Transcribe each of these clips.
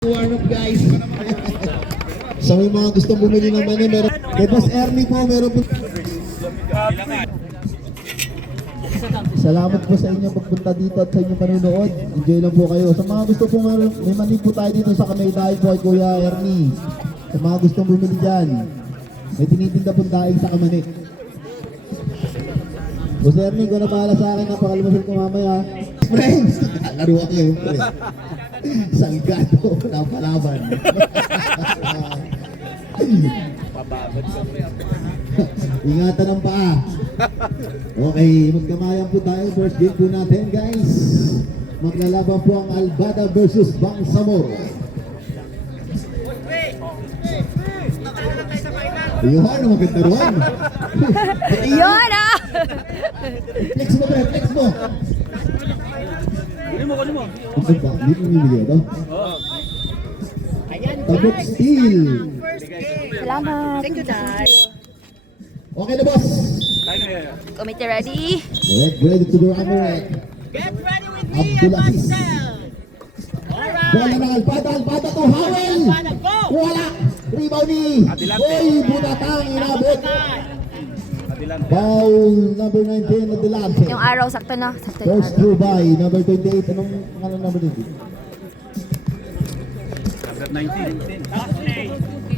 Warm up guys. So may mga gustong bumili ng mani, meron kay Boss Ernie po, meron po. Salamat po sa inyo pagpunta dito at sa inyong panunood. Enjoy lang po kayo. Sa mga gusto po, may mani po tayo dito sa kamay tayo po kay Kuya Ernie. Sa mga gustong bumili dyan, may tinitinda po tayo sa kamani. Boss Ernie, kung na bahala sa akin, napakalumasal ko mamaya. Friends, laro ako yung friend. Salgado na palaban. Pababad ka mo yan. Ingatan ang paa. Okay, magkamayan po tayo. First game po natin, guys. Maglalaban po ang Albada versus Bangsamoro. Yun, maganda ron. Yun ah! Flex mo, bro, flex mo. Kunin mo. Ito ba? Hindi mo nilagay ito? Tabok steel. Salamat. Thank you, Dad. Okay na, boss. Committee ready? Ready to go, Amaret. Get ready with me and Abdulaziz. myself. Bola ng Albada to Howell. Wala. Rebound ni. Boy, Bunatang inabot. Foul number 19 Adelante. Yung araw, sakto na. Sakto yung First araw. through by number 28. Anong number 20? Number 19.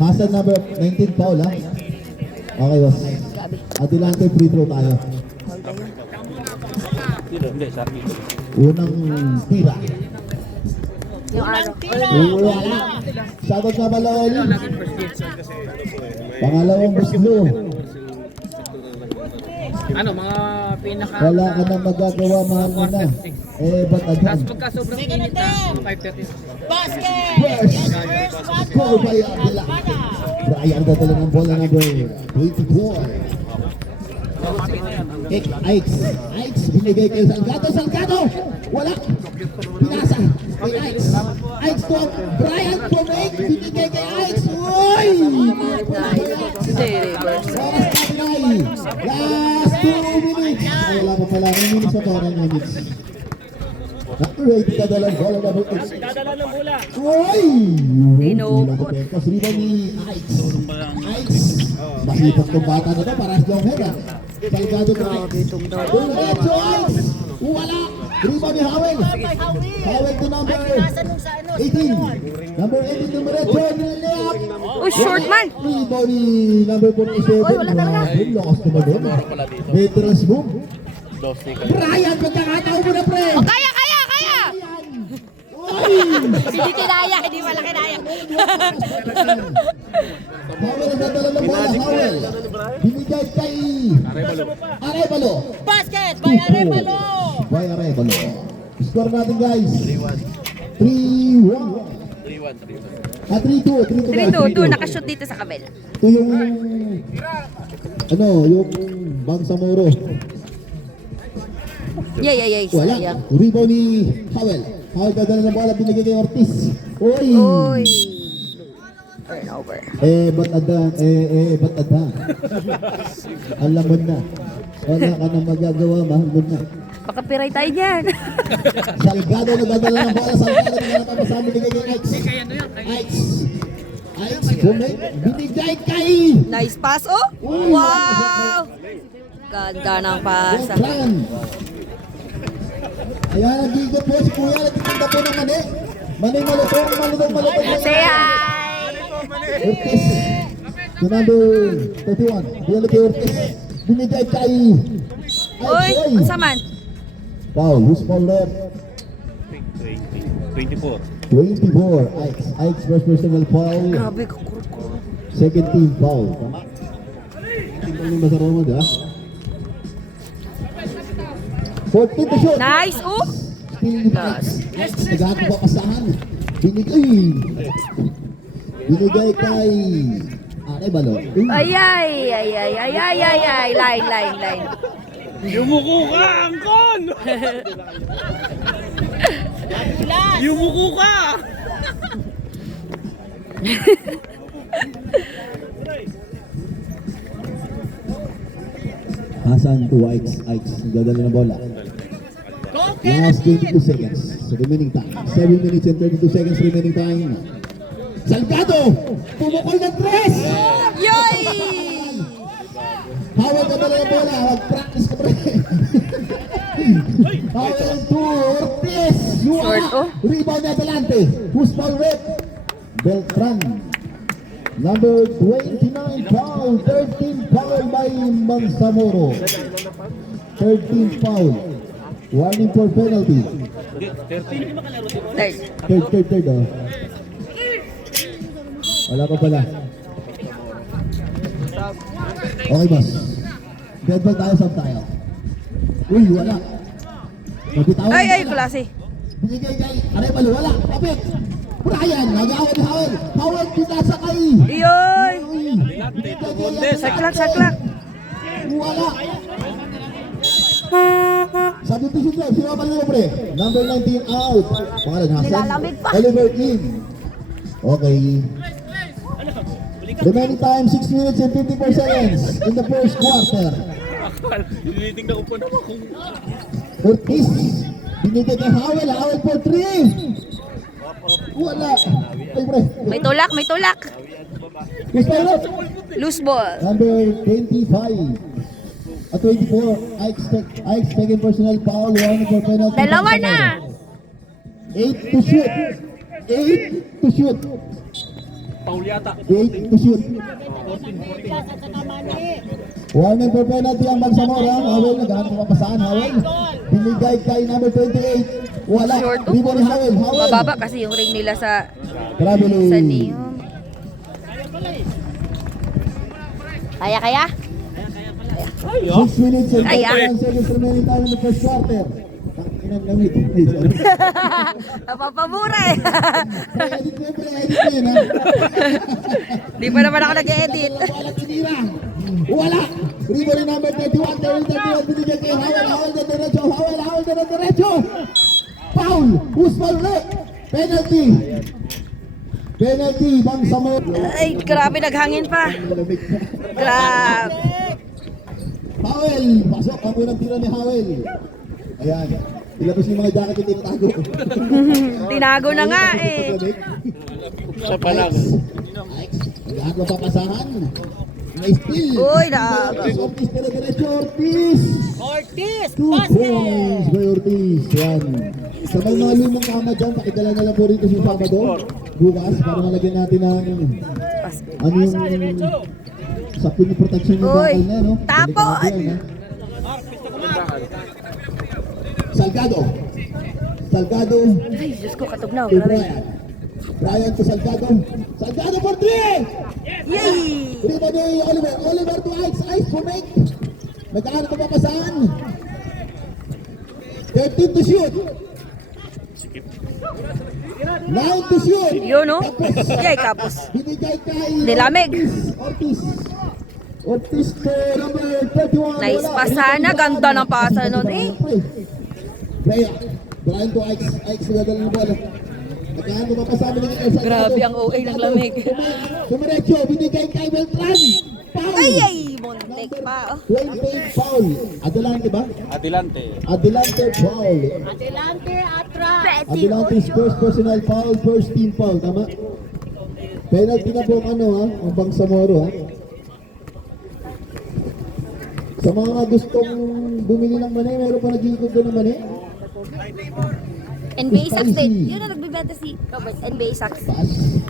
Hasan number 19 foul ha. Okay, boss. Gabi. Adelante free throw tayo. Hindi, sabi. Unang tira. Yung araw. Wala. Shoutout na Balol. Pangalawang Buslo. Ano, mga pinaka... Wala ka nang magagawa, mahal mo na. Eh, ba't agad? Tapos pagka sobrang init na, 5:30. Basket! First, First score by Abdullah. Brian dadala ng bola number 24. Ikes, binigay kay Salgado! Wala! Pinasa kay Ikes to Brian Pomeg, binigay kay Ikes! Uy! Last 2 minutes! Ay, wala pa pala, 9 minutes pa to, 9 minutes. Ready ka dalang bola number 8. Dadala ng bola. Uy! Tinukot. Tapos rebound ni Ikes. Masipag tong bata na to, parang long head ah. Salgado to Ikes. Diretso Ikes! Wala! Rebound ni Howell. Howell to number 18. Number 18 number 8. Layup. Oh, short man. Rebound ni number 47. Oy, wala talaga. Lakas naman doon. Veterans move. Brian, pagkakataon mo na pre! Oh, kaya! Uy! Hindi kinaya, hindi wala kinaya. Howell ang dadala ng bola, Howell. Binigay kay Arevalo. Basket by Arevalo! By Arevalo. Score natin guys. 3-1. 3-2. 3-2, nakashoot dito sa kabila. Ito yung yung Bangsamoro. Yay. Wala. Sayang. Rebound ni Howell. Howell dadala ng bola, binigay kay Ortiz. Uy! Uy. Turnover. Ba't adan? Alam mo na. Wala ka na magagawa, mahal mo na. Pakapiray tayo dyan. Salgado na dadala ng bola. Salgado na napapasama binigay kay Ikes. Ikes, binigay kay... Nice pass, oh. Wow. Ganda ng pasa. Plan. Ayan, nagigit po si Kuya. Nagtitinda po ng mani. Mani malutong. Say hi. Ortiz. To number 31. Biyalo kay Ortiz. Binigay kay... Uy, ang saman. Foul. Who's foul there? 24. 24. Ikes first personal foul. Grabe, kukurot-kurot. Second team foul. Tama? Tingnan mo masarama, di ba? 14 to shoot. Nice, oh. Still ni Ikes. Nagkakawa pasahan. Binigay kay Arevalo. Ay. Line. Yumuko ka, Angkon! Yumuko ka! Hasan to Ikes. Dadala ng bola. Last 22 seconds. So remaining time. 7 minutes and 32 seconds remaining time. Salgado, pumukol ng 3. Yoy! Hawal ka pala ng bola, mag-practice ka pre. Hawal to Ortiz. Short, oh. Rebound na Adelante. Who's foul rep? Beltran. Number 29 foul, 13 foul by Mangsamoro. 13 foul. Warning for penalty. Third. Third, oh. Wala pa pala. Okay, boss. Dead ball tayo, sub tayo. Uy, wala. Nabitawan. Ay, klase. Binigay kay Arevalo, wala. Kapit. Brian, nag-awad Howell. Howell, pinasa kay. Yoy! Uy. Saklak. Wala. Sabi ko siya, sino pa nila pre? Number 19 out. Pangalan, Hasan. Nilalamig pa. Oliver King. Okay. Remaining time, 6 minutes and 54 seconds in the first quarter. Tinitingnan ko pa naman kung... Ortiz. Binigay kay Howell. Howell for 3. Wala. Ay, pre. May tulak. Who's pilot? Loose ball. Number 25. 24. Ike's taking personal foul. One for penalty. Dalawa na. 8 to shoot. 8 to shoot. Paul yata. 8 to shoot. Warning for penalty ang Bangsamoro. Howell, naghahanap ng papasahan. Howell. Binigay kay number 28. Wala. Short, oh. Rebound ni Howell. Mababa kasi yung ring nila sa Traveling. Neon. Kaya? 6 minutes and Ay, 41 seconds remaining time in the first quarter. Tanginang lamig. Napapamura eh. Edit mo yun, ha? Di pa naman ako nag-edit. Wala tinira. Wala. Rebound ni number 31. 31 binigay kay Howell. Howell na diretso. Foul. Who's foul rep? Penalty. Bangsamoro. Ay, grabe naghangin pa. Grabe. Howell. Pasok ang unang tira ni Howell. Ayan. Ilabas yung mga jacket yung tinatago. Tinago na nga eh. Siya pa lang. Lahat ng papasahan. May steal. Uy, naga. Ortiz pero diretso. Ortiz. Ortiz, 2 points basket! by Ortiz. Yan. Sa may mga lumang kama dyan, pakidala na lang po rito si Sabado. Bukas, para malagyan natin ng ano yung sa piniprotection ng Uy, bakal na, no? tapon! Delikado yan, ha? Salgado. Ay, Diyos ko, katugnaw. To Grabe. Brian to Salgado. Salgado for 3! Yay! Rebound ni Oliver. Oliver to Ice for make. Nagkaano pa papasahan. 13 to shoot. 9 to shoot. Yun, no? Yay, kapos. Binigay kay Nilamig. Ortiz to number 31. Nice Wala. pasana. Ganda ng pasa nun eh. Brian to Ike sinadala ng bola. Nagkaano pa pasahan ni Salgado. Grabe ang OA ng lamig. Sumiretso. Binigay kay Beltran. Foul. Ay, muntik pa. Oh. 28 foul. Adelante ba? Adelante. Adelante foul. Adelante, atras! Adelante's first personal foul, first team foul, tama? Penalty na po ang ano ha, ang Bangsamoro ha. Sa mga gustong bumili ng mani, meron pa nag-iikot doon ng mani? NBA Sacks din. Yun na nagbibenta si Robert. NBA Sacks. Pass.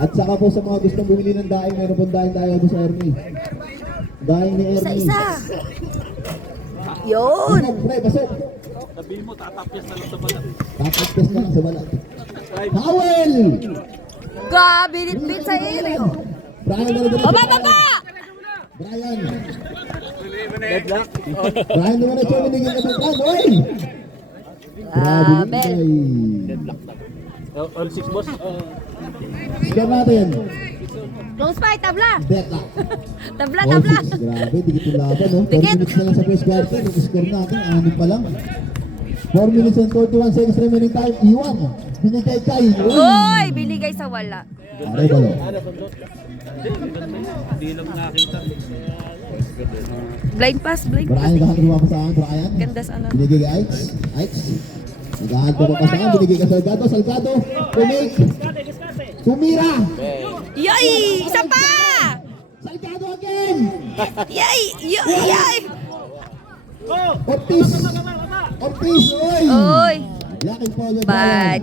At saka po sa mga gustong bumili ng daing, meron po daing tayo sa Ernie. Daing ni Ernie. Isa-isa. Yun. Pasok, pre, pasok. Sabihin mo, tatapyas na lang sa balat. Tapos na lang sa balat. Howell! Gabi, bit sa area. Brian, meron O, baba! Brian. Deadlock. Brian naman na siya binigyan ka ng plan, oy! Grabe. All six boss. Score natin. Close fight, tabla. Deadlock. Tabla. All six. Grabe, dikit yung laban, no? 4 Dikit. minutes na lang sa first quarter. Score natin, 6 pa lang. 4 minutes and 41 seconds remaining time. Iwan. Binigay kay. Uy, binigay sa wala. Arevalo. Hindi lang nakita. Blind pass. Brian, gahan ko mapasahan. Brian. Ganda sa ano. Binigay kay Ike. Nagahan ko mapasahan. Binigay kay Salgado. Kumake. Tumira. Yay! Isa pa! Salgado again. Yay! Yay! Ortiz. Ortiz, oy. Oy! Laking foul by Brian. Bad.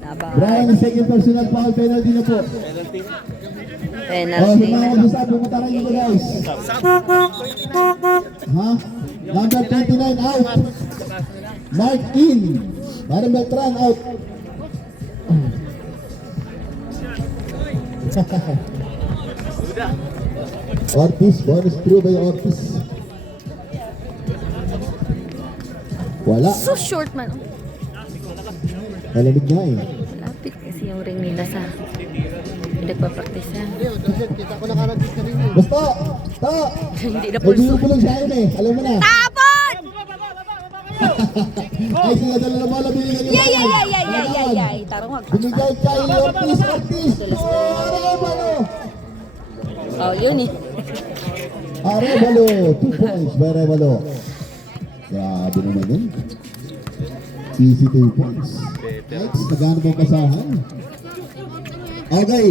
Naba. Brian, second personal foul, penalty na po. Oh, sa Penalty. mga mag-usap, pumunta kayo dito guys. Ha? Number 29 out. Mark in. Maring Beltran out. Ortiz, bonus through by Ortiz. Wala. So short man. Malamig nga eh. Lapit kasi yung ring nila sa nagpa-practice na. Basta! Ta! Hindi na May pulso. bilang sa akin eh. Alam mo na. Tapon! Ay, sinadala na bola. Binigyan yung Yay! Yay! bola. Yay! Yay! Yay! Yay! Yay! Tarong wag. Binigay kay Ortiz. Ortiz! Arevalo! Oh, yun eh. Arevalo! 2 points by Arevalo. Grabe naman yun. Easy 2 points. Next, nagano mo kasahan? Okay.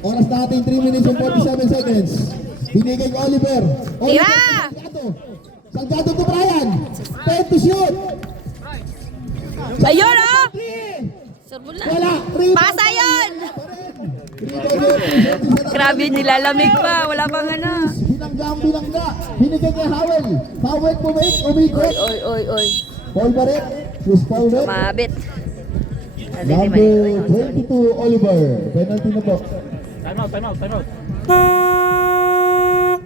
Oras natin 3 minutes and 47 seconds. Binigay ko Oliver. Tira! Salgado. Salgado to Brian. 10 to shoot. Ayun oh! Serbulan. Wala. Rebound. Pasa yun! Rebound. Grabe, nilalamig pa. Wala pang ano. Binangga. Binigay kay Howell. Howell umikot. Oy, oy, oy. Paul Barret. Chris Paul Barret. Mabit. Number 22, Oliver. Penalty na po. Time out.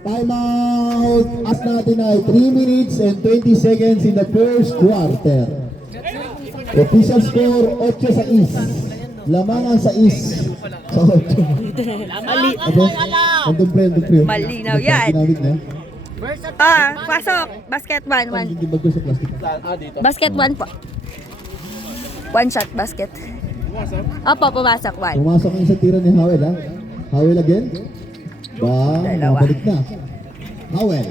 Time out. As natin ay 3 minutes and 20 seconds in the first quarter. Official score, 8-6. Lamangan sa is. Sa 8. Mali. Andun pre. Malinaw yan. Ginamit na. Pasok. Basket 1, 1. Hindi bago sa plastic. Dito. Basket 1 po. One shot basket. Opo, pumasok 1. Pumasok ang isang tira ni Howell ha. Howell again. Dalawa. Balik na. Howell.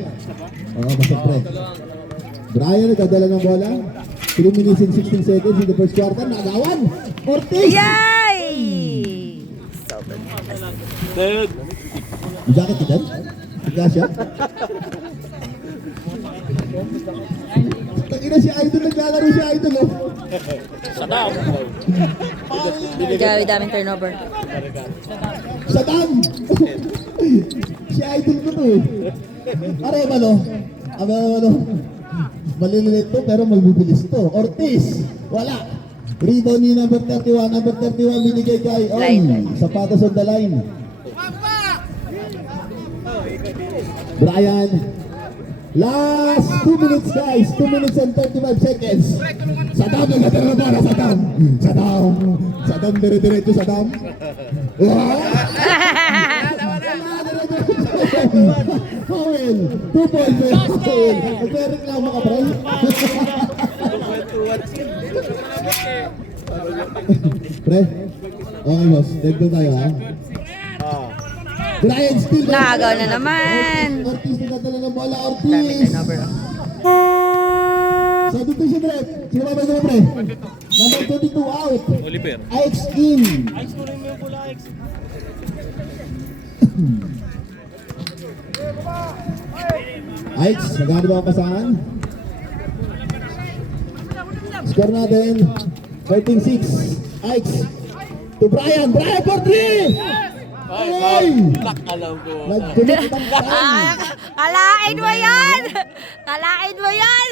Oo, basag pre. Brian nagdadala ng bola. 3 minutes and 16 seconds in the first quarter. Nagawan. Ortiz. Yay! So good. Third. May jacket ka dyan? Nagkasya? Tangina si Idol, naglalaro si Idol oh. Sadam. Gawi daming turnover. Sadam! Si Idol ko to eh. Arevalo. Arevalo. Maliliit to pero magbibilis to. Ortiz. Wala. Rebound ni number 31. Number 31 binigay kay Line. Sapatos on the line. Brian. Last 2 minutes guys. 2 minutes and 35 seconds. Sadam nagkatara na bola. Sadam dire-diretso Sadam. Wow. Howell. 2 points by Howell. Nagre-reklamo ka pre. Pre. Okay boss. Dagdag tayo ha. Brian still. Nagaw na naman. Ortiz nagdadala ng bola. Daming Ortiz. turnover. So dito si Dre. Sino ba ba pre? Number 22 out. Oliver. Ix in. Ix, nagano ba ang pasahan? Score natin 13-6. Ix to Brian. Brian for 3! Ay! Alam ko. Nagkulit ang pasahan. Kalain mo yan! Kalain mo yan!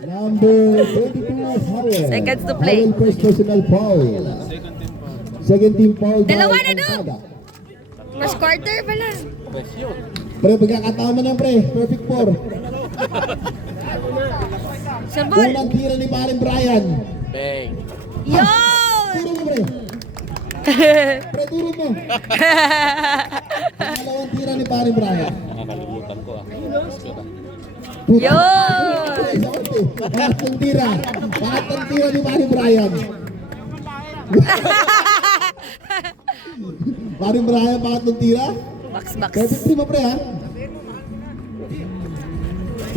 Number 22, Howell. Seconds to play. Howell first personal foul. Second team foul. by Dalawa na, Duk. Alcada. First quarter pala. Question. Pre, pagkakataon mo na pre. Perfect 4. Serbol! Unang tira ni paring Brian. Bang. Yun! Turo mo pre. Pre, turo mo. Pangalawang tira ni paring Brian. Nakakalimutan ko ah. Yun! Pangatlong tira. Pangatlong tira ni paring Brian. Paring Brian, pangatlong tira. Box, box. Perfect 3 mo pre ha.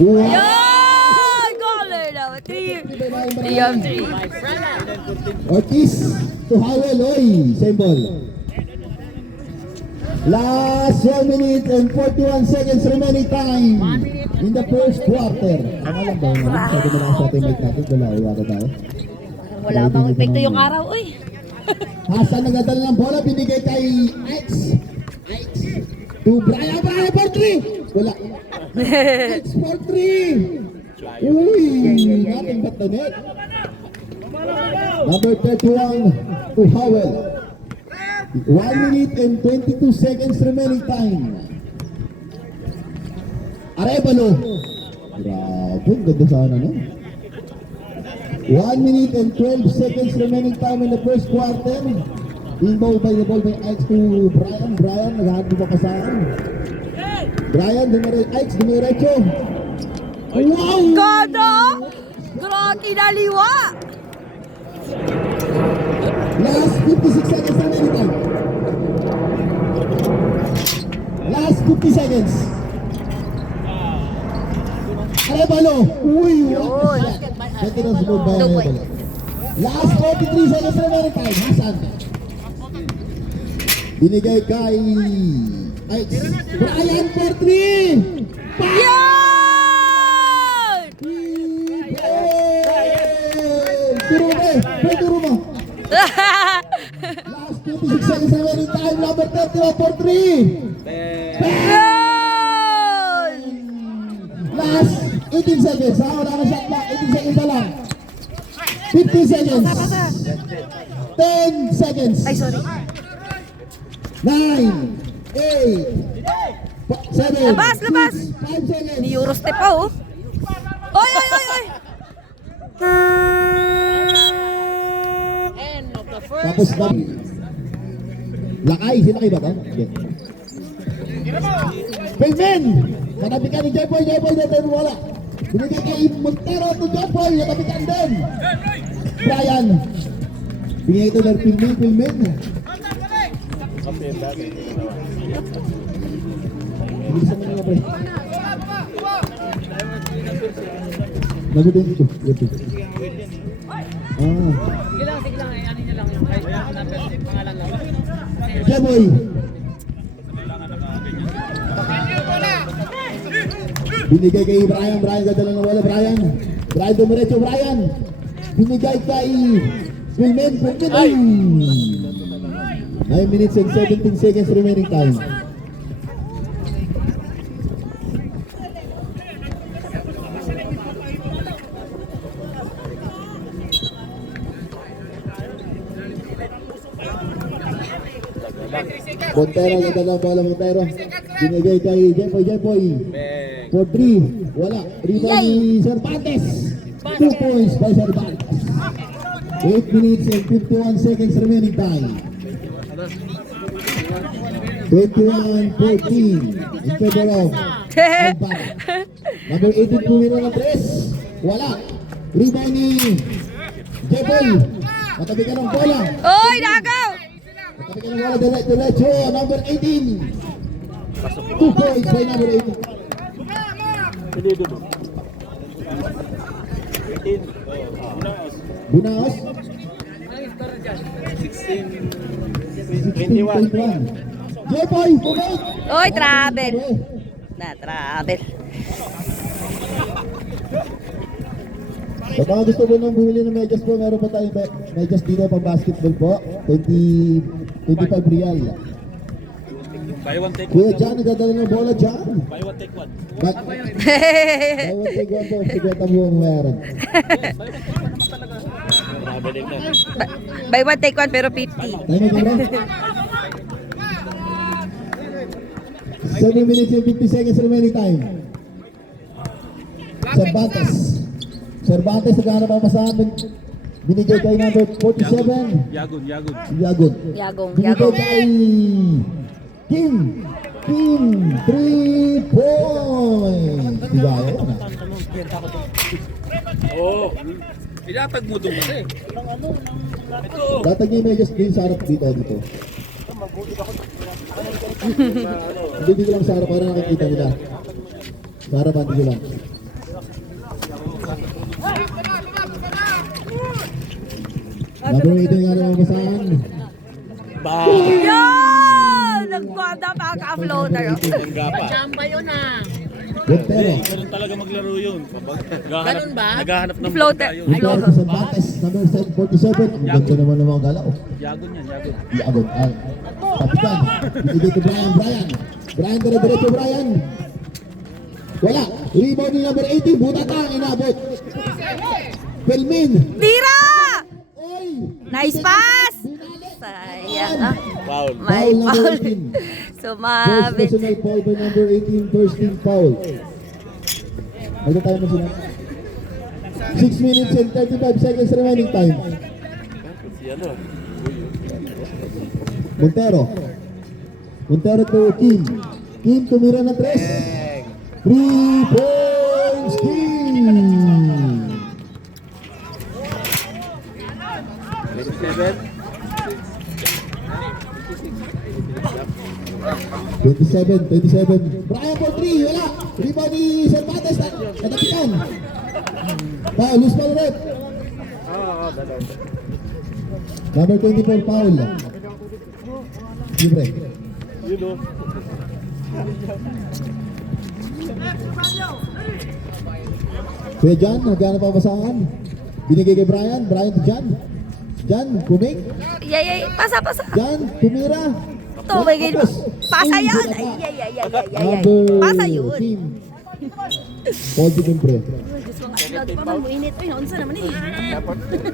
Wow! Yun! Caller daw. 3. Ortiz to Howell, oy, same ball. Last 1 minute and 41 seconds remaining time in the first quarter. Ang alam ba yun? Sabi mo lang sa ating mic natin, wala tayo. Wala bang epekto yung araw, uy. Hasan nagdadala ng bola, binigay kay X. To Brian for 3. Wala. X for 3. Uy, nothing but the net. Number 31 to Howell. 1 minute and 22 seconds remaining time. Arevalo. Grabe, ganda sana no? 1 minute and 12 seconds remaining time in the first quarter. Involved by the ball by X to Brian. Brian, naghahanap pa saan. Brian, X, dumiretso. Wow! Ganda! Grabe naliwa! Last 56 seconds remaining time. Last 50 seconds. Arevalo. Uy! Yun. Veterans move by No point. Arevalo. Last 43 seconds remaining time. Hasan. Binigay kay X. Brian for 3. Yan! Turo mo. Last 26 seconds remaining time. Number 31 for 3. Yan! Last 18 seconds. Wala na shot na. 18 seconds na lang. 15 seconds. 10 seconds. Ay, sorry. 9, 8, 7, Labas, labas. 5 seconds. Ni Eurostep pa, oh. Oy, oy, oy, oy! End of the first. Tapos na. Lakay. Sinakay ba ito? Okay. Pelmen! Katabi ka ni Jeboy. Jeboy na tayo wala. Binigay kay Montero to Jeboy. Katabi ka din. Brian. Binigay ito ng Pelmen. Bilisan mo nga pre. Nagutin dito. Ito. Sige lang, ano nyo lang yung pangalan lang. Jeboy. Binigay kay Brian. Brian dadala ng wala. Brian dumiretso. Brian. Binigay kay Wilmen. 9 minutes and 17 seconds remaining time. Montero, ganda ng bola Montero. Binigay kay Jeboy. For 3. Wala. Rebound ni Cervantes. 2 points by Cervantes. 8 minutes and 51 seconds remaining time. 21-14 in favor of Alvaro. Number 18 pumira ng 3. Wala. Rebound ni Jeboy. Matabi ka ng bola. Oy, nagaw! Matabi ka ng bola. Diretso. Number 18. 2 points by number 18. Bunaos. 16-21. Jeboy, pumit. Oy, travel. Na-travel. Sa mga gusto mo nang bumili ng medyas po, meron pa tayong medyas dito pang basketball po. 25 real. Buy one, take Kuya John, nagdadala ng bola, John. Buy one, take one. Buy one, take one po. Sigweta mo ang meron. Grabe din na. Buy one, take one, pero 50. Tayo mag-bro. 7 minutes and 50 seconds remaining time. Cervantes, naghanap ang masahan. Binigay kay number 47. Yagun. Yagun. Binigay kay King. 3 points. Diba yun? Oo. Ilatag mo doon kasi. Datag niya yung medyas din sa harap dito. Hindi dito lang sa harap para nakikita nila. Sa harapan dito lang. Number 18 nga naman basahan. Ba! Yan! Nagkwada pa ang floater. Gapa. Chamba yun ah. Montero. Ganun talaga maglaro yun. Ganun ba? Naghahanap ng Floater. tayo. Montero sa Bates, number 47. Ang ganda naman ng mga galaw. Yagon yan, yagon. Iagot. Kapitan. Ibigay ko Brian. Brian, dire-diretso Brian. Wala. Rebound ni number 18. Butata ang inabot. Pelmin. Tira! Oy! Nice pass! Sayang ah. Foul. May Foul number foul. 18. First Sumabit. personal foul by number 18. First team foul. Ano tayo mo sila? 6 minutes and 35 seconds remaining time. Si ano? Montero to Kim. Kim tumira ng 3. 3 points Kim. 27. Brian for 3. Wala. Rebound ni Cervantes. Natapitan. Foul. Loose ball rep. Number 24 foul. Libre. Yun o. Kuya John, magkano pa basahan? Binigay kay Brian to John. John, kumik. Yay, pasa. John, tumira. Ito, may gino. Pasa yun. Ay. Pasa yun. Team. Paul Ticumpre. Lagi pa man mo init. Uy, naunsa naman eh.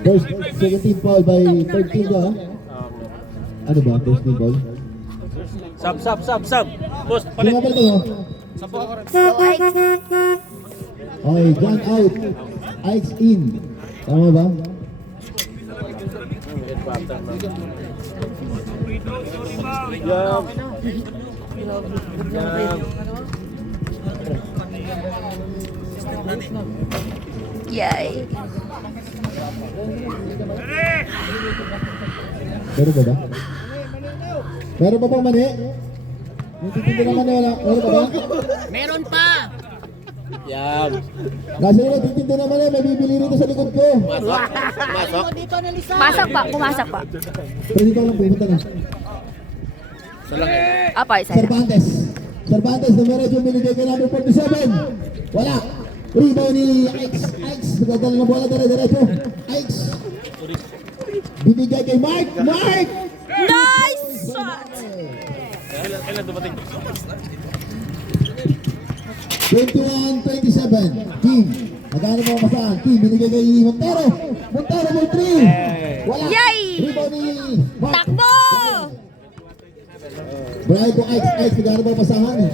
First, second team foul by third team ba? Ano ba? First team foul? Sub. Boss, palit. Sino ba ito? Okay, John out. Ike's in. Tama ba? Yay. Meron ba ba? Meron ba bang mani? Nagtitinda naman na wala. Meron ba ba? Meron pa. Yan. Nasa nila, titinda naman na. May bibili rito sa likod ko. Masok. Dito na Lisa. Pumasak pa. Pwede pa lang pumunta na. Sa lang eh. Apa, isa na. Cervantes, numero 2, binigay kay number 47. Wala. Rebound ni Ike's. Nagdadala ng bola dire-diretso. Ike's. Binigay kay Mark. Nice shot! Kailan dumating? 21-27. Team. Magkano mo masahan? Team, binigay kay Montero for 3. Wala. Yay! Rebound ni Mark. Takbo! Brian ko Ike's. Magkano mo masahan?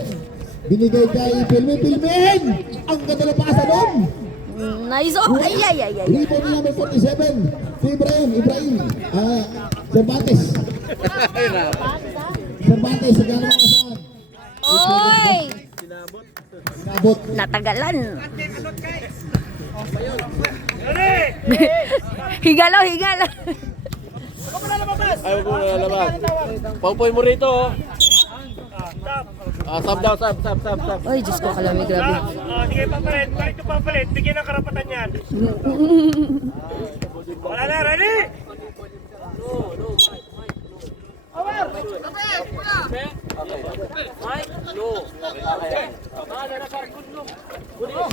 Binigay kay Pilmin. Ang ganda ng pasa doon. Nice oh! Ay. Rebound ni number 47. Si Ibrahim. Cervantes. Magkano mo masahan? Oy! Inabot. Natagalan. Higalaw. Ayaw ko na lalabas. Paupoy mo rito oh. Sub daw. Ay, Diyos ko, kalami, grabe. Sige, papalit. Balik yung papalit. Bigyan ng karapatan yan. Wala na, ready?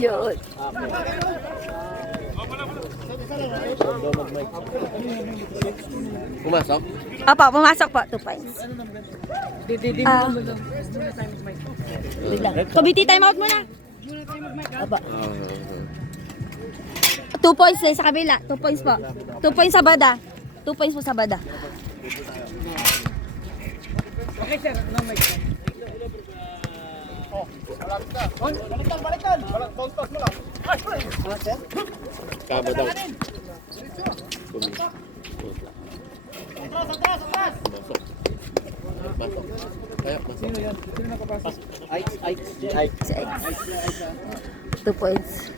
Yun. Pumasok? Apa, pumasok po. 2 points. Wait lang. Kabiti, time out muna. Apa. 2 points din sa kabila. 2 points po. 2 points sa bada. 2 points po sa bada. Okay sir, no mic. Balikan. Kontos mo lang. Kaba daw. Masok. Kaya masok. Sino nakapasok? Ike. Si X. 2 points.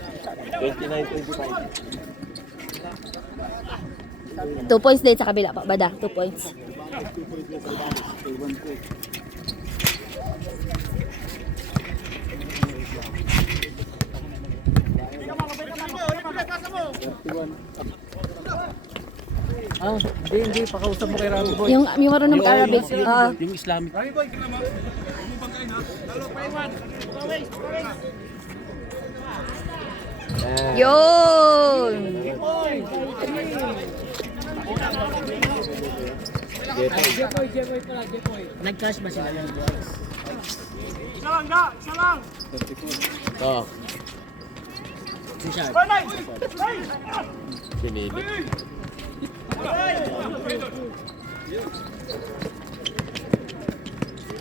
29-25. 2 points din sa kabila pa. Bada, 2 points. Ah, hindi. Pakausap mo kay Rami Boy. Yung marunong Arabic. Yung Islamic. Yun! Jepoy pala, Jepoy. Nag-cash ba sila yan? Isa lang. Oh, Siya. sinili.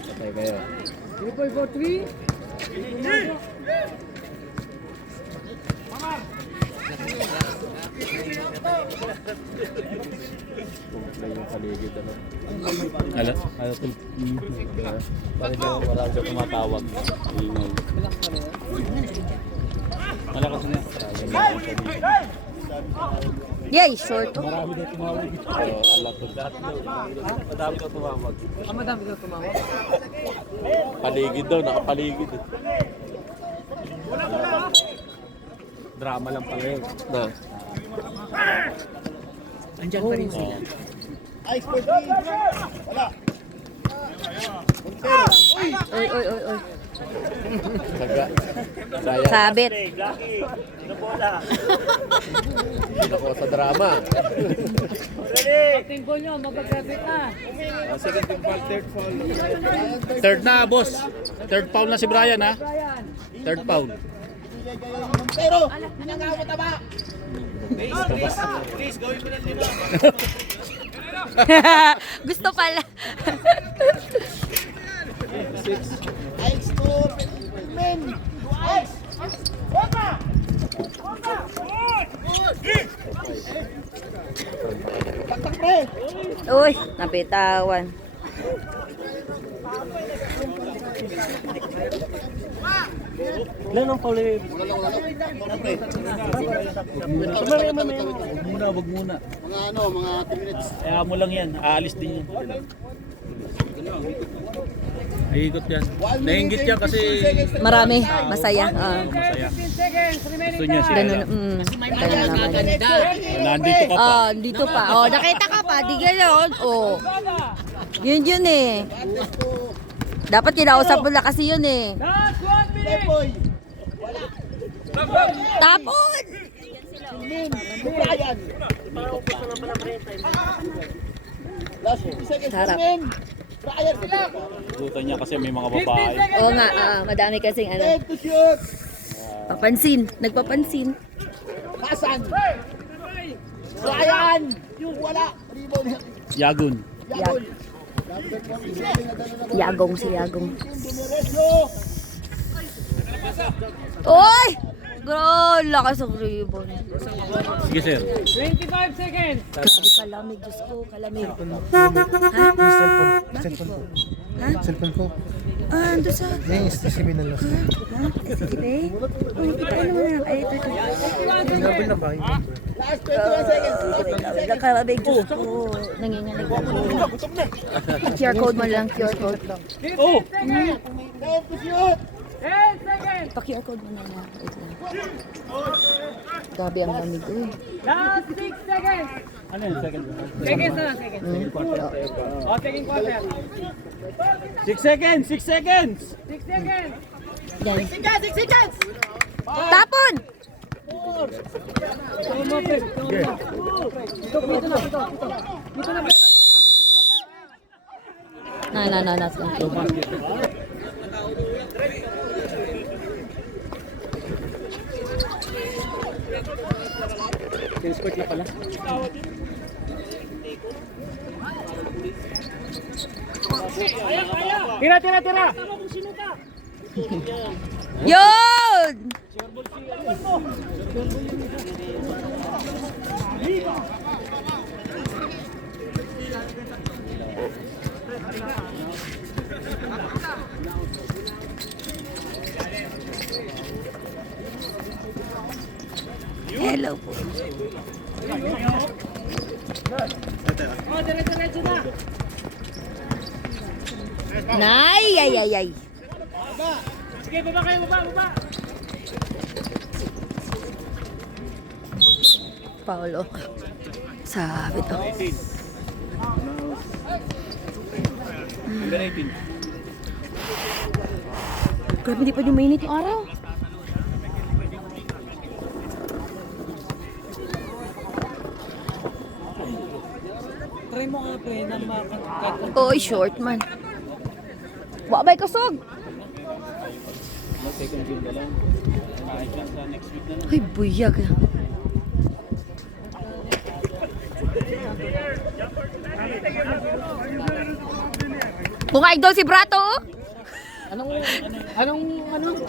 Patay kayo. Jepoy for 3. Kumplay yung paligid, ano? Alas? Bakit wala siya tumatawag? Ingay. Malakas na. Yay, short. Oo, alat ko. Madami daw tumawag. Madami daw tumawag. Paligid daw, nakapaligid. Drama lang pala yun. Na. Andyan pa rin sila. Ice for 3. Wala. Oy, oy, oy, oy. Saga. Sayang. Sabit. Lucky. Ano bola? Ako sa drama. Ready? Team goal nyo, mag-traffic na. Third na, boss. Third foul na si Brian, ha? Brian. Third foul. Pero, Gusto pala. ice to men. Ice. Taktak pre. Uy, napitawan. Ilan ang pauli? Wag muna. Mga ano, mga 2 minutes. Kaya mo lang yan. Aalis din yan. Naiikot yan. Nainggit yan kasi Marami, masaya. masaya. 15 seconds, remaining Gusto niya time. sila. Ganun, ganun naman. Nandito ka pa. Dito pa. Oh, nakita ka pa, di gano'n. Oh. Yun eh. Dapat kinausap mo na kasi yun eh. Last 1 minute. Boy. Tapon! Brian. Last 50 seconds. Harap. Men. Brian. Gutan niya kasi may mga babae. Oo nga, madami kasing ano. 10 to shoot. Papansin, nagpapansin. Hasan. Brian. Yung wala. Rebound. Yagun. Yagon. Yagong si Yagong. Dumiretso. Oy! Grabe, lakas ng ribbon. Sige, sir. 25 seconds. Grabe kalamig, Diyos ko, kalamig. Ha? Bakit po? Ha? Cellphone ko. Ando sa... May STCB na lang. Ha? STCB? Oh, kita ko naman na. Ay, ito. Sinabi na ba? Last 21 seconds. Kalamig, Diyos ko. Nanginginig ako. QR code mo lang, QR code. 15 seconds. 10 to shoot. 10 seconds. Pa-QR code mo na lang. Wait lang. Grabe ang lamig. Uy. Last 6 seconds. Ano yun? Second. Seconds na lang, seconds. Oh, second quarter. 6 seconds! 6 seconds! 6 seconds. Yan. Tapon! Dito na. Na. Sport na pala. Tira. Yun! Hello po. Oh, diretso na. Ay. Sige, baba kayo, baba. Paulo. Sabi to. Number 18. Grabe, hindi pa din mainit yung araw. Try mo nga pre na kahit Oy, short man. Wabay kasog. Second game na lang. Kahit lang sa next week na lang. Ay, buyag. Kung idol si Brato, oh. Anong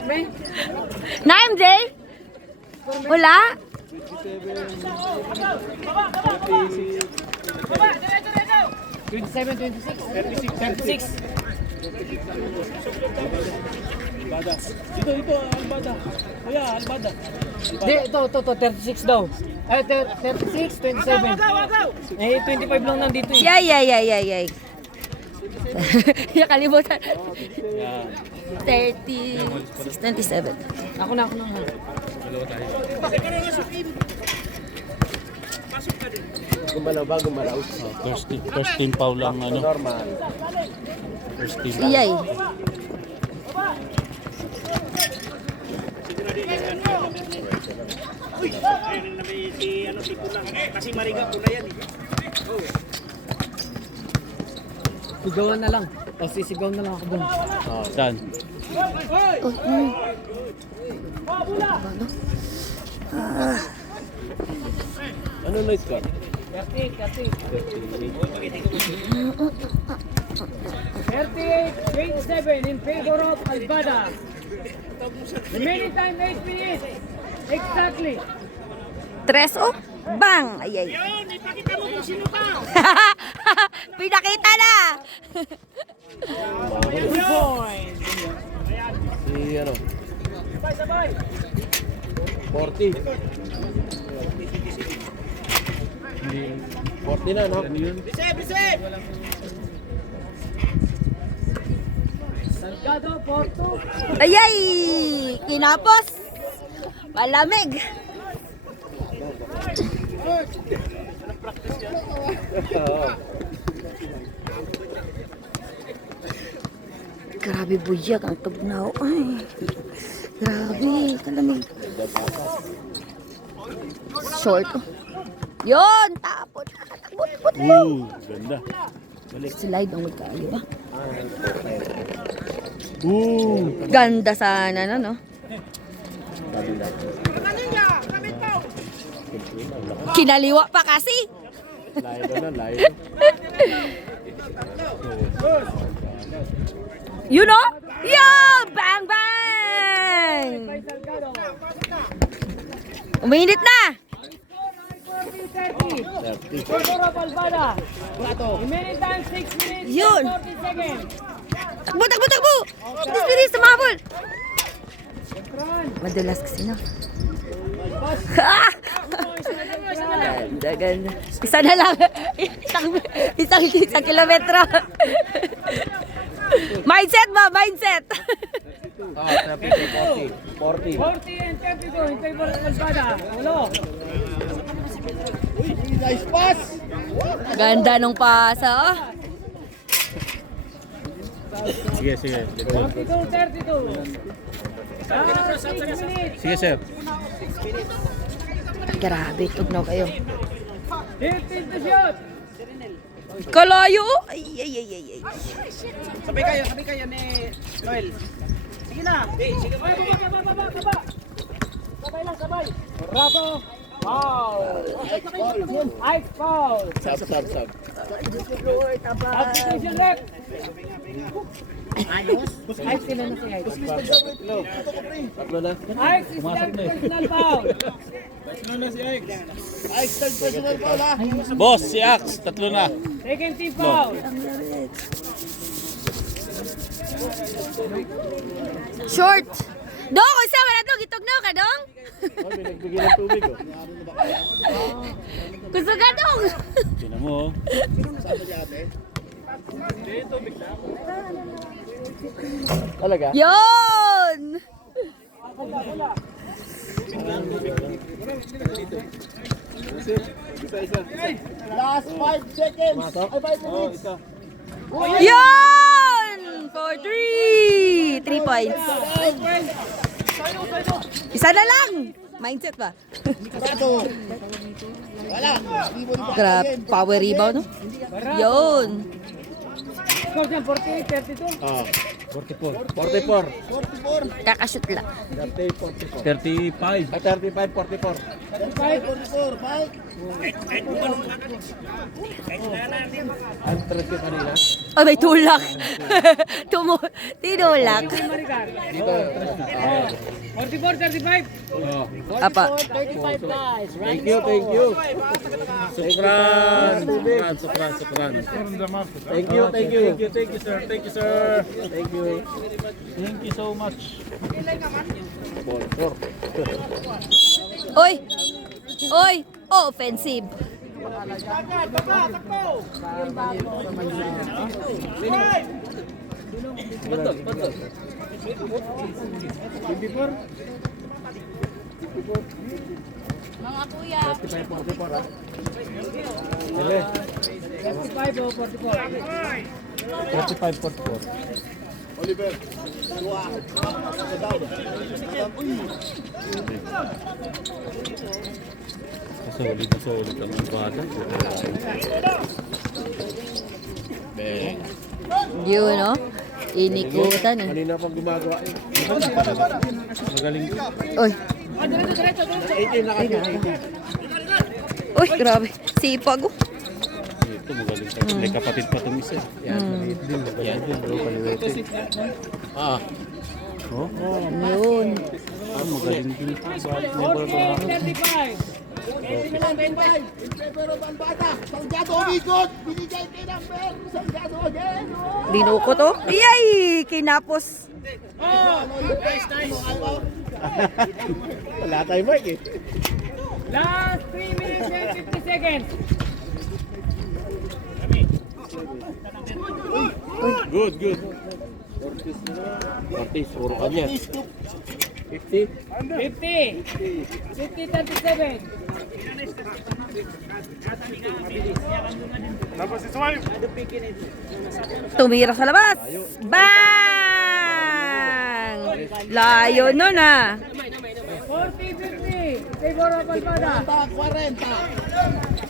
pre? Na MJ? Wala? 36. Albada. Dito, Albada. Kuya, Albada. Hindi, ito, 36 daw. 36, 27. Eh, 25 lang nandito eh. Yay. Nakalimutan. Yan. 36, 27. Ako na. First team foul lang ano. Normal. First team. Yay. Sigawan na lang. O, sisigaw na lang ako dun. Oh, done. Ano na score? 38-27 in favor of Albada. Remaining time 8 minutes. Exactly. Tres, oh. Bang! Ayay. Yun, ipakita mo kung sino ka. Pinakita na! Point. Si ano? Sabay. 40. 40 na, no? Bisip! Salgado, Porto. Ayay! Kinapos! Malamig! Grabe buyag ang tugnaw. Ay, grabe, kalamig. Short. Yon, tapon. Takbot-bot mo. Ganda. Slide ang magkaayo ba? Ooh. Ganda sana na, no? Kinaliwa pa kasi. Layo na, layo. You know? Yo! Bang, bang! Uminit na! 40-30. Favor of Albada. Remaining time 6 minutes. Yun. 40 seconds. Takbo, takbo, takbo! Bilis, bilis, tumabol! Madulas kasi na. Ganda, ganda. Isa na lang. Isang kilometro. Mindset ba? Mindset. 40. 40 and 32 in favor of Albada. Ulo. Nice pass! Ganda nung pasa, oh. Sige. 42-32. 6 minutes. Sige, sir. Grabe, tugnaw kayo. 15 to shoot. Kalayo, oh. Ay. Sabay kayo ni Noel. Sige na. Sige Ay, baba. Sabay. Bravo. Foul. Ice foul. Sab. Substitution rep. Ice sila na si Ice. Tatlo na. Ice is third personal foul. Third personal foul ha. Boss, si Axe, tatlo na. Second team foul. Short. Dong, isa wala dong, itugnaw ka dong. Oh, may nagbigay ng tubig, oh. Gusto ka dong. Tingnan mo, oh. Talaga? Yon! Last 5 seconds. Ay, 5 minutes. Yun! For 3! 3 points. Isa na lang! Mindset ba? Sarado. Wala. Grab, power rebound, no? Yun. Score dyan, 48, 32. 44. Kakashoot lang. 35. 44. 44, Mike. Ang tres ko kanina. Oh, may tulak. Tinulak. Maricar. Dito. 44, 35. Apa. 35 guys. Thank you. Sukran, sukran. Thank you, sir. Thank you, sir. Thank you. Thank you so much. Ball 4. Oy! Oy! Offensive. Betul. Mga kuya. 44 ah. 35 o 44. 45-44. Solid ang bata. Bang. Yun, no? Inikutan eh. Kanina pang gumagawa eh. Magaling. Oy! 18 na kasi. Uy, grabe. Sipag oh. Ito magaling ka. May kapatid pa itong isa. Yan, maliit din. Yan din bro, paliwete. Ah. Oh, Yun. magaling din. 35. Pero Bambata, Salgado umikot. Binigay kay number. Salgado again. Binukot oh. Yay! Kinapos. Wala tayo mic eh. Last 3 minutes and 50 seconds. Good. Ortiz, puro kanya. 50. 37. Tumira sa labas. Bang! Layo nun ah. 40-50. Favor of Alvada. 40.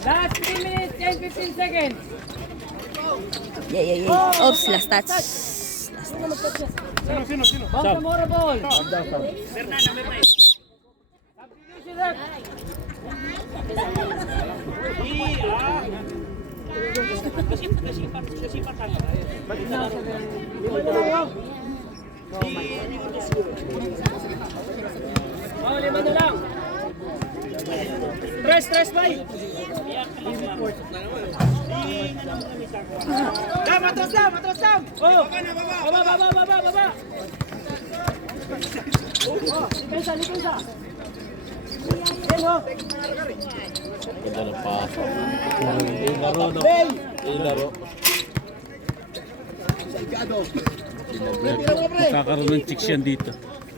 Last 3 minutes and 15 seconds. Yeah. Oops, last touch. Bangsamoro ball. Oh, 5 na lang. Stress, bye. Matras lang. Oh. Baba. Lipensa. Ganda ng paso. Ilaro no. Ilaro. Kakaroon ng chicks yan dito.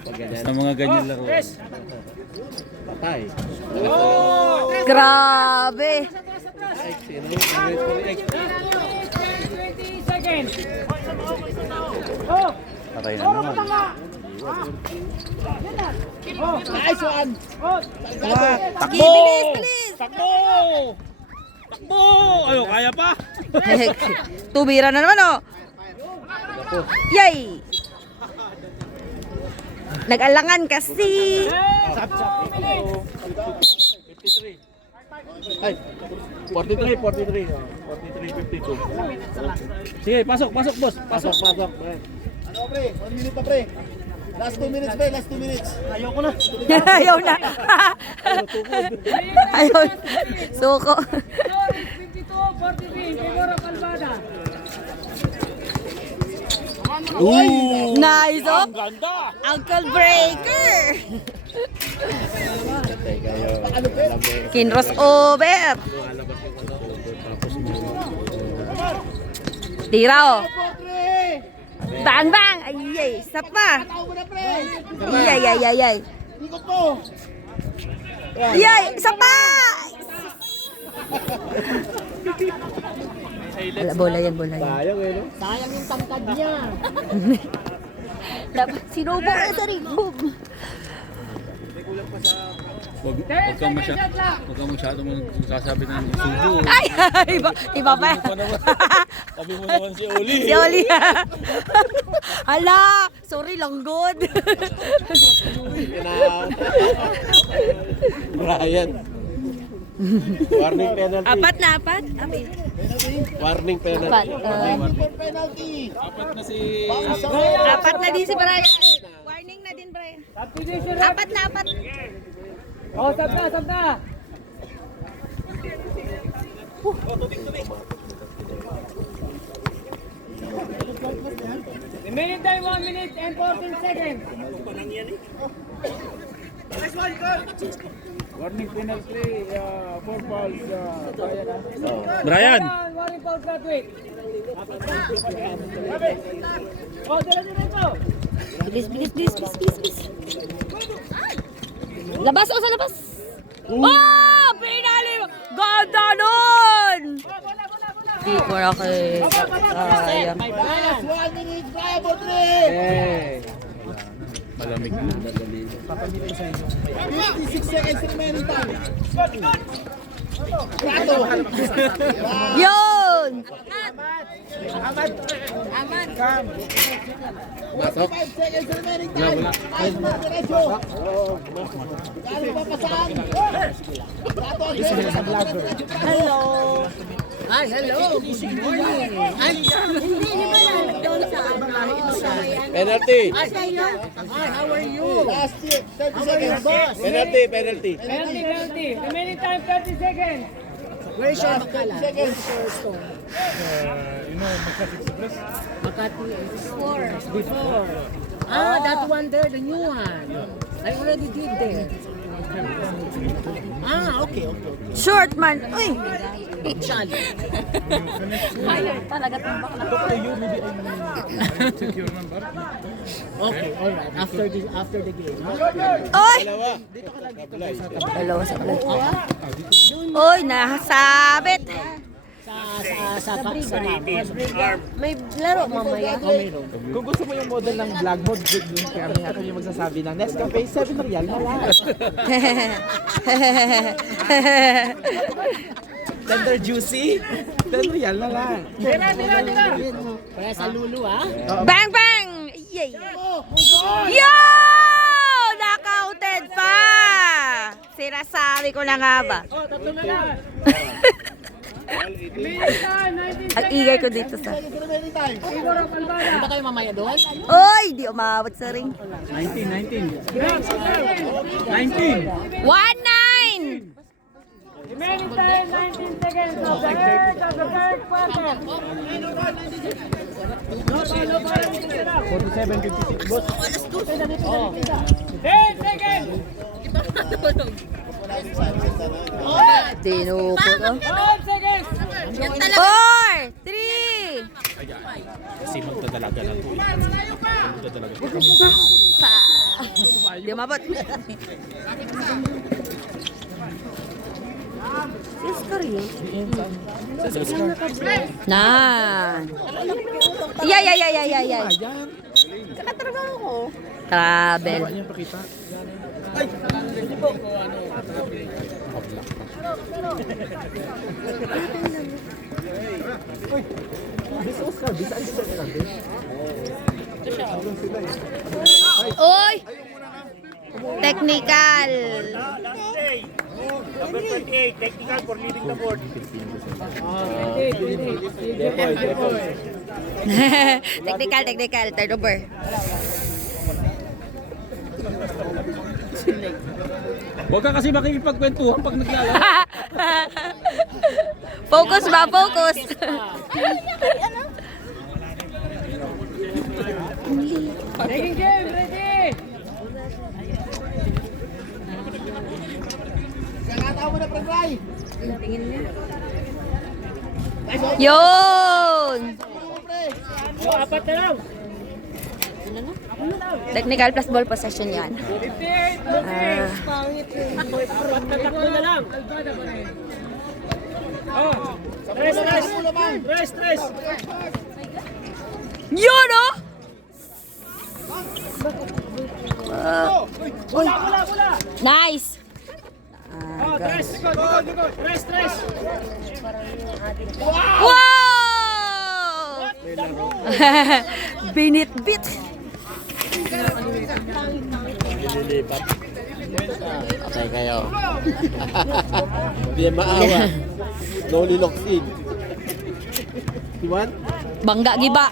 Basta mga ganyan laro. Patay. Grabe. Sino? 20 seconds. Oh. Patay na naman. Nice one. Oh. Takbo! Bilis. Takbo! Ayo, kaya pa? Tumira na naman oh. Yay! Nag-alangan kasi. 53. Ay, 43. 43-52. Sige, pasok boss. Pasok. Ano pre? 1 minute pa pre. Last 2 minutes pre. Last 2 minutes. Ayaw na. Ayaw. Suko. 52-43. Favor of Alvada. Nice oh. Ganda! Uncle Breaker. Patay kayo. Kinross over. Tira oh. Bang! Ay, isa pa. Ay. Ikot po. Yay! Isa pa! Wala, bola yan, bola yan. Sayang eh, no? Sayang yung tangkad niya. Dapat sinubo na sa ribog. Huwag kang masyadong sasabi ng subo. Ay, iba pa. Sabi mo naman si Oli. Si Oli. Hala, sorry, langgod. Brian. Warning penalty. Apat na, apat? Apat. Warning penalty. Apat. Penalty. Apat na din si Brian. Warning na din, Brian. Apat na, apat. Oh, sab na. Remaining time 1 minute and 14 seconds. Warning penalty, 4 fouls. Brian! Warning foul graduate. Oh, diretso. Bilis, bilis, bilis, bilis, bilis, bilis. Labas o sa labas. Oh! Pinali mo! Ganda nun! Di ko na kay... Sayang. Last 1 minute, Brian Bodre. Malamig na. 56 seconds remaining time. Yun! Masok. 5 seconds remaining time. Ay, diretso. Kano pa pasaan? Rato again. Hello! Hi, hello. Good morning. Hindi, di ba lang doon sa Penalty. Hi, how are you? Last year, 30 seconds. Boss. Penalty, penalty. Penalty. Remaining time 30 seconds. Where's your 30 seconds? Makati before. Ah, that one there, the new one. I already did there. Ah, okay. Short man. Uy! Chali. Ay, talaga tumbak na. Okay, all right. After the game. Oy! Dalawa. Dalawa sa play. Oy, nakasabit. Sa may laro mamaya. Kung gusto mo yung model ng vlog mo, doon kami yung magsasabi ng Nescafe 7 real na lang. Tender juicy, 10 real na lang. Tira. Para sa Lulu, ah. Bang, bang! Yay! Yo! Nakauted pa! Sinasabi ko na nga ba? Oh, tatlo na lang. Ang ingay ko dito sa... Remaining time. Punta kayo mamaya doon? Oy! Di umabot sa ring. 19. 1-9! Remaining time 19 seconds. Of the third quarter. 47-56 boss. 10 seconds. Tinuko to. 5 seconds. 4! 3! Kasi magdadalaga lang po. Magdadalaga. Di umabot. Nah. Yeah. Kakatrabaho ko. Travel. Oy! Technical. Number 28, technical for leading the board. Technical. Third over. Huwag ka kasi makikipagkwentuhan pag naglalaro. Focus ba? Focus. Taking game, ready. Kakatawa mo na, Pray. Yun! Oh, apat na lang. Technical plus ball possession yan. 58, 46. Apat na takbo na lang. Yun, oh! Nice! Wow! Binit-bit. Nililipat. Patay kayo. Hindi yan maawa. Slowly locks in. Diwan? Bangga giba.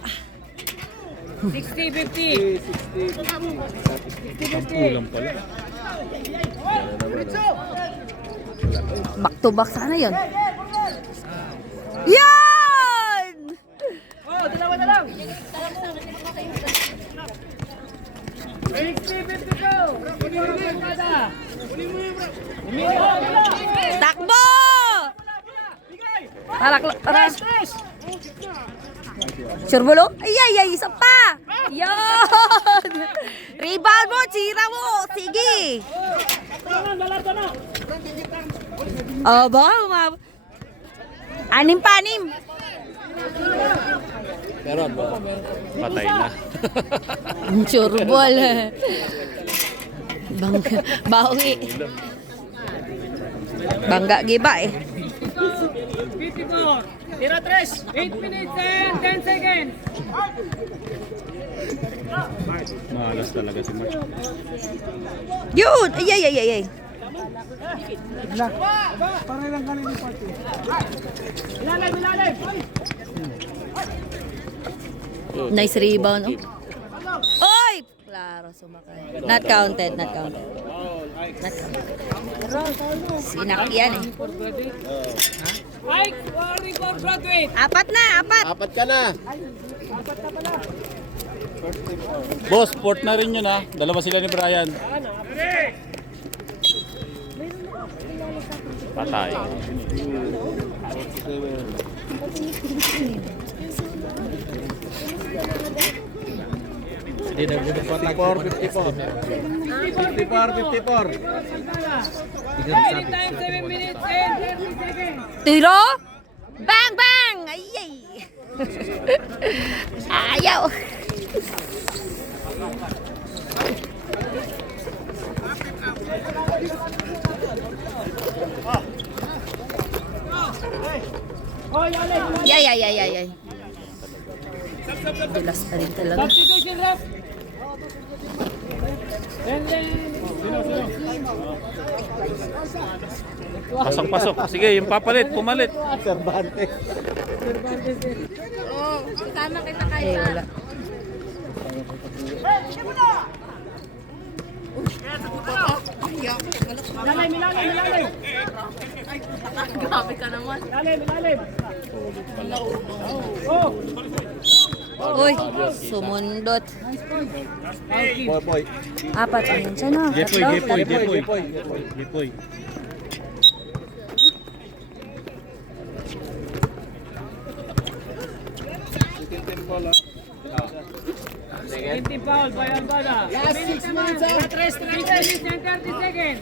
60-50. Kulang pala. Back to back sana yun. Yan! Oh, dalawa na lang. 60-50 go. Takbo! Tarak. Surbulo? Ay, isa pa! Yan! Rebound mo, tira mo! Sige! Aba, anim pa, anim! Meron ba? Patay na. Surbol. Bangga, bawi. Bangga giba eh. 54. Tira 3. 8 minutes and 10 seconds. Malas talaga si Mark. Yun! Ay. Ilalim. Nice rebound. Oh. Oy! Klaro, sumakay. Not counted. Sinakyan eh. Mike, sorry for graduate. Apat. Apat ka na. Boss, port na rin yun ha. Dalawa sila ni Brian. Patay. Hindi na 54. Anytime 7 minutes and 30 seconds. Tiro! Bang! Ay! Ayaw! Yay! Dulas pa rin talaga. Substitution ref. And then Pasok. Sige, yung pumalit. Cervantes. Eh, wala. Ilalim. Grabe ka naman. Ilalim. Oh. Uy, sumundot. Boy. Apat ang yun siya, no? Jepoy. Empty foul by Alvada. Last 6 minutes ah. 3 minutes and 30 seconds.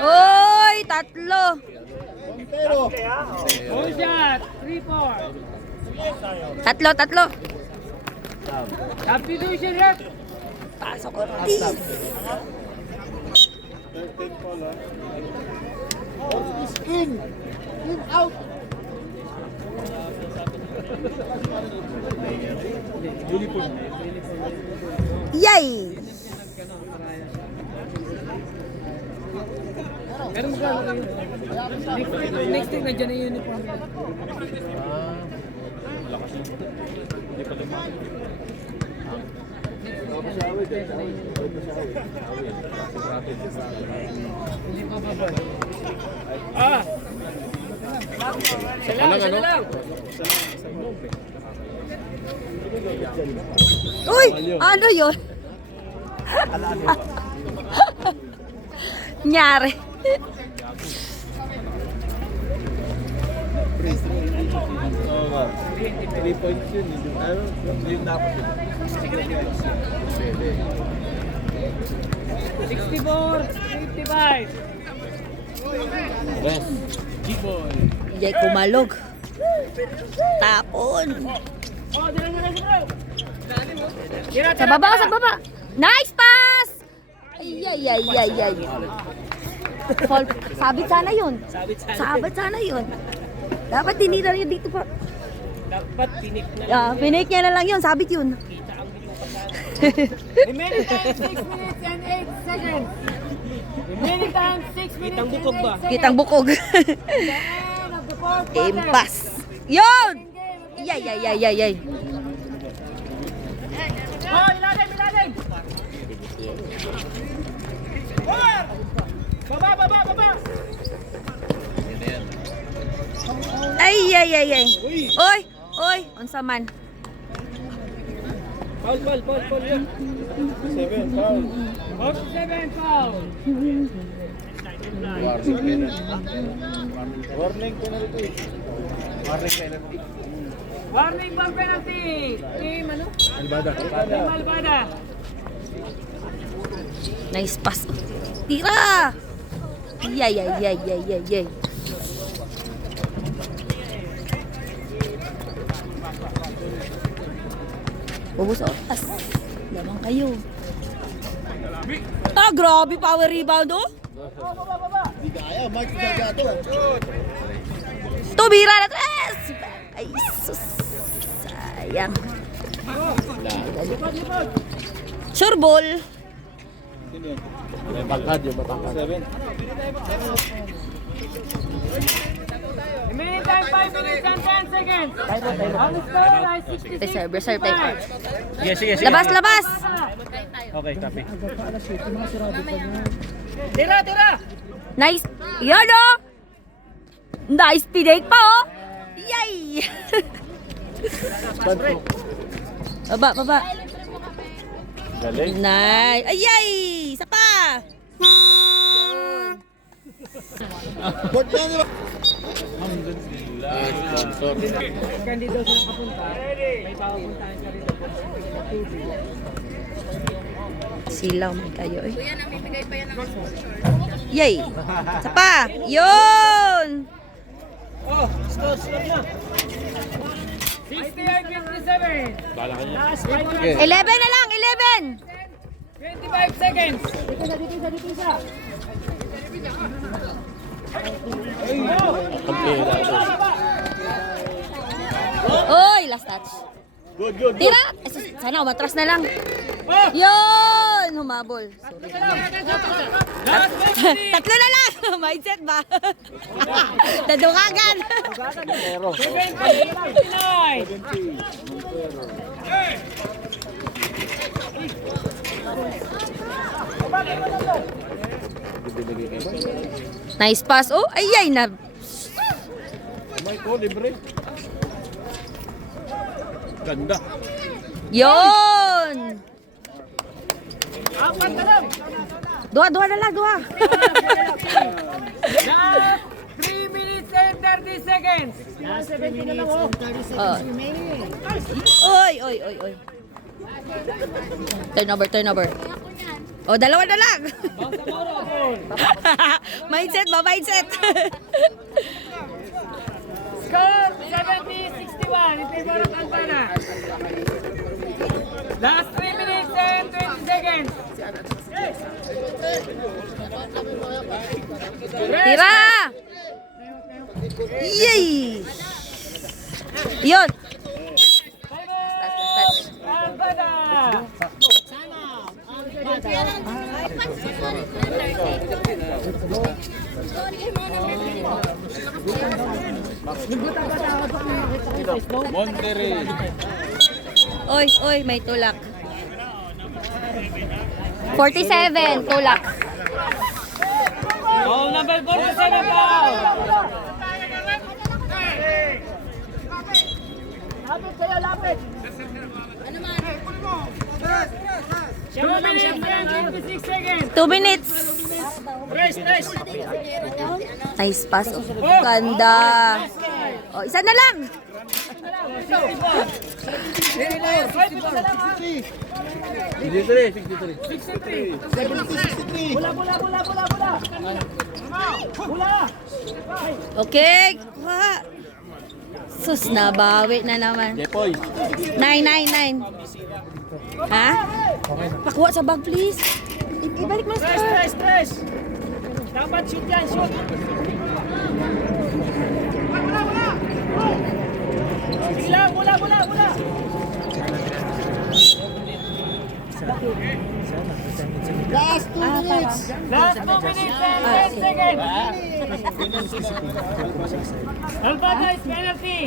Uy, tatlo. Pero, One shot. 3-4. Tatlo. Substitution ref. Pasok Ortiz. in out. Yay! Next thing na dyan na yung uniform. Uy! Ano yun? Nyari. Oo nga. 3 points yun. Yung dapat yun. 64, 55. Rest. Jay kumalog. Tapon. Sa baba, sa baba. Nice pass! Ay, ay, ay, ay, ay. Fall. Sabit sana yun. Sabit sana yun. Dapat tinira yun dito pa. Dapat pinik na. Pinik niya na lang yun. Sabit yun. Remaining time 6 minutes and 8 seconds. Remaining time 6 minutes and 8 seconds. Kitang bukog. The end of the fourth Game quarter. pass. Yun! Yay, yay, yay, yay, yay. Oh, ilalim, ilalim. Baba. Ay, ay, ay, ay. Oy, oy. Unsa man. Foul yun. 7, foul. 7 foul. Warning penalty. Warning for penalty. Team ano? Team Albada. Nice pass. Tira! Yay, yay, yay, yay, yay, yay. Bubus oras. Lamang kayo. Grabe power rebound, oh. Di kaya, Mark Delgado. Tubira na tres! Ay, sus. Sayang. Sure ball. May pangkad yung matangkad. 7. Remaining time 5 minutes and 10 seconds. On the score ay 66. Reserve time. Sige. Labas, labas! Okay, copy. Tira. Nice. Yan, oh! Nice pinake pa, oh! Yay! Baba. Galing. Nice. Ayay! Isa pa! Court na, di ba? Sponsor. Kandido sa nakapunta. May papuntahan ka rin. Silaw man kayo, eh. Yay! Isa pa! Yun! 68-57. Bala ka niya. Last 5 minutes. 11 na lang! 25 seconds. Kampira. 11! Oy! Last touch. Good. Tira! Sana umatras na lang. Yun! Humabol. Sorry. Tatlo na lang! Mindset ba? Tadukagan! 59. Nice pass. Oh, ayay na. May ko, libre. Ganda. Yun! Apat na lang. Dua na lang, dua. Last 3 minutes and 30 seconds. Last 17 na lang, oh. Oh. Oy. Turnover. Oh, dalawa na lang. Mindset ba? Mindset. Score 70-61 in favor of Albana. Last 3 minutes and 20 seconds. Tira! Yay! Yun! Albana. Monterrey. Oy, may tulak. 47, tulak. Oh, number 47 foul. Lapit. 2 minutes and 56 seconds. 2 minutes. Rest. Nice pass. Oh, ganda. Oh, isa na lang. Okay. Kuha. Sus, nabawi na naman. Jepoy. 999. Ha? Pakuha sa bag, please. Ibalik mo sa Stress! Dapat shoot yan, shoot! Sige lang, bola! Last 2 minutes. Last 2 minutes and 10 seconds! Alvada is penalty!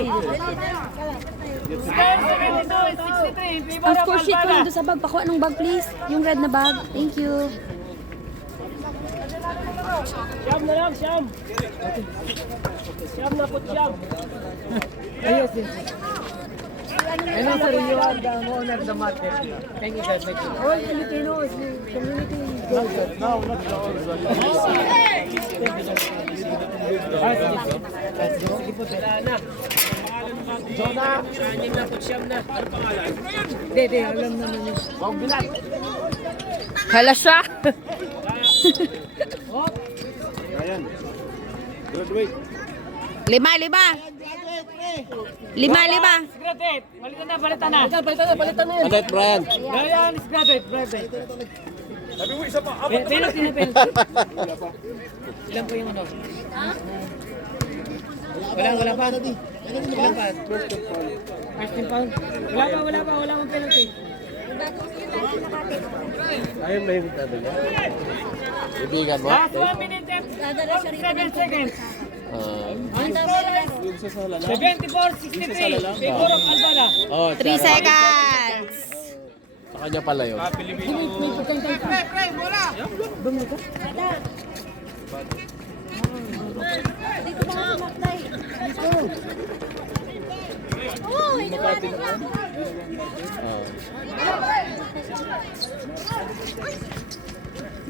Score 72-63 in favor Ang of score sheet ko Alvada. nandun sa bag. Pakuha ng bag, please. Yung red na bag. Thank you. Siyam na lang, siyam! Siyam na po, siyam! Ano sir, you are the owner of the market. Thank you sir. Thank you. All Filipinos, community goes. No, not the old one. Sige po sir. Jonah. Anim na po, siyam na. Ano pangalan? Hindi, alam naman yun. Wag bilat! Hala siya. Lima. Graduate! Palitan na! Adet Brian. Brian is graduate! Sabi mo isa pa! Penalty na penalty! Ilan po yung ano? Wala pa? Ilan pa? First and foul? Wala pang penalty. Ayun ba yung tabi niya? Ibigan mo? Last 1 minute and 7 seconds. 74-63. Favor of Alvada. Oh, 3 seconds. sa kanya pala yun.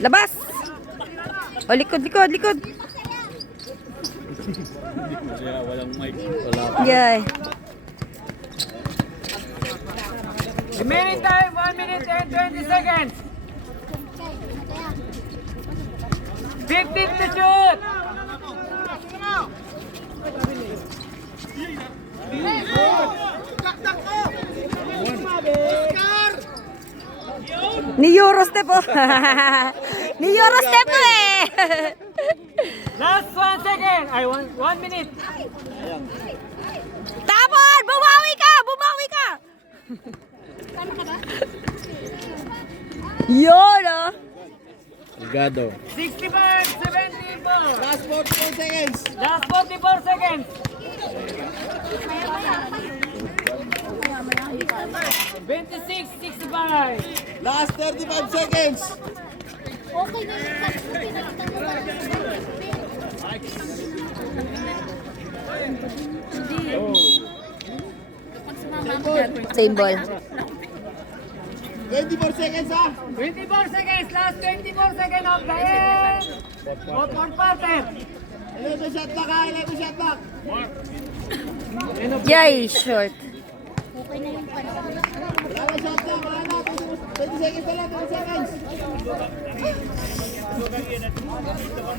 Labas. O, likod. Walang mic. Wala. Yay. Remaining time 1 minute and 20 seconds. 15 to shoot. Ni Eurostep po. Ni Eurostep po eh. Last 1 second. Ay, 1 minute. Tapon! Bumawi ka! Yun ah. Ligado. 65-74. Last 44 seconds. Last 44 seconds. 26-65. Last 35 seconds. Okay na yung tatlo, pinalitan mo lang sa Same ball. 24 seconds ha. 24 seconds. Last 24 seconds of the end. Fourth quarter. 11 shot clock ha. 11 shot clock. Yay, short. Okay na yung panahon. Wala na shot clock. Wala na. 20 seconds na lang. 20 seconds.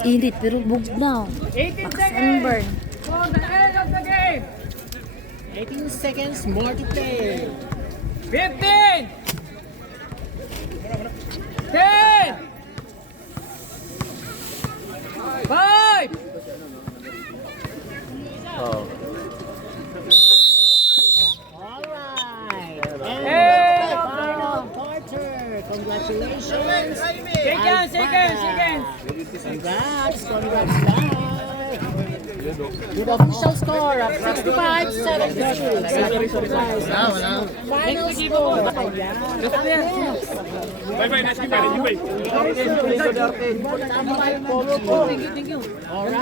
Init, pero bug na. 18 seconds. Sunburn. For the end of the game. 18 seconds more to play. 15. 10. 5. Oh. Alright. End of the Final quarter. Congratulations. Shake hands. Congrats, guys. With official score of 65-72. Final score. Ayan. Bye-bye. Nice game. Alright.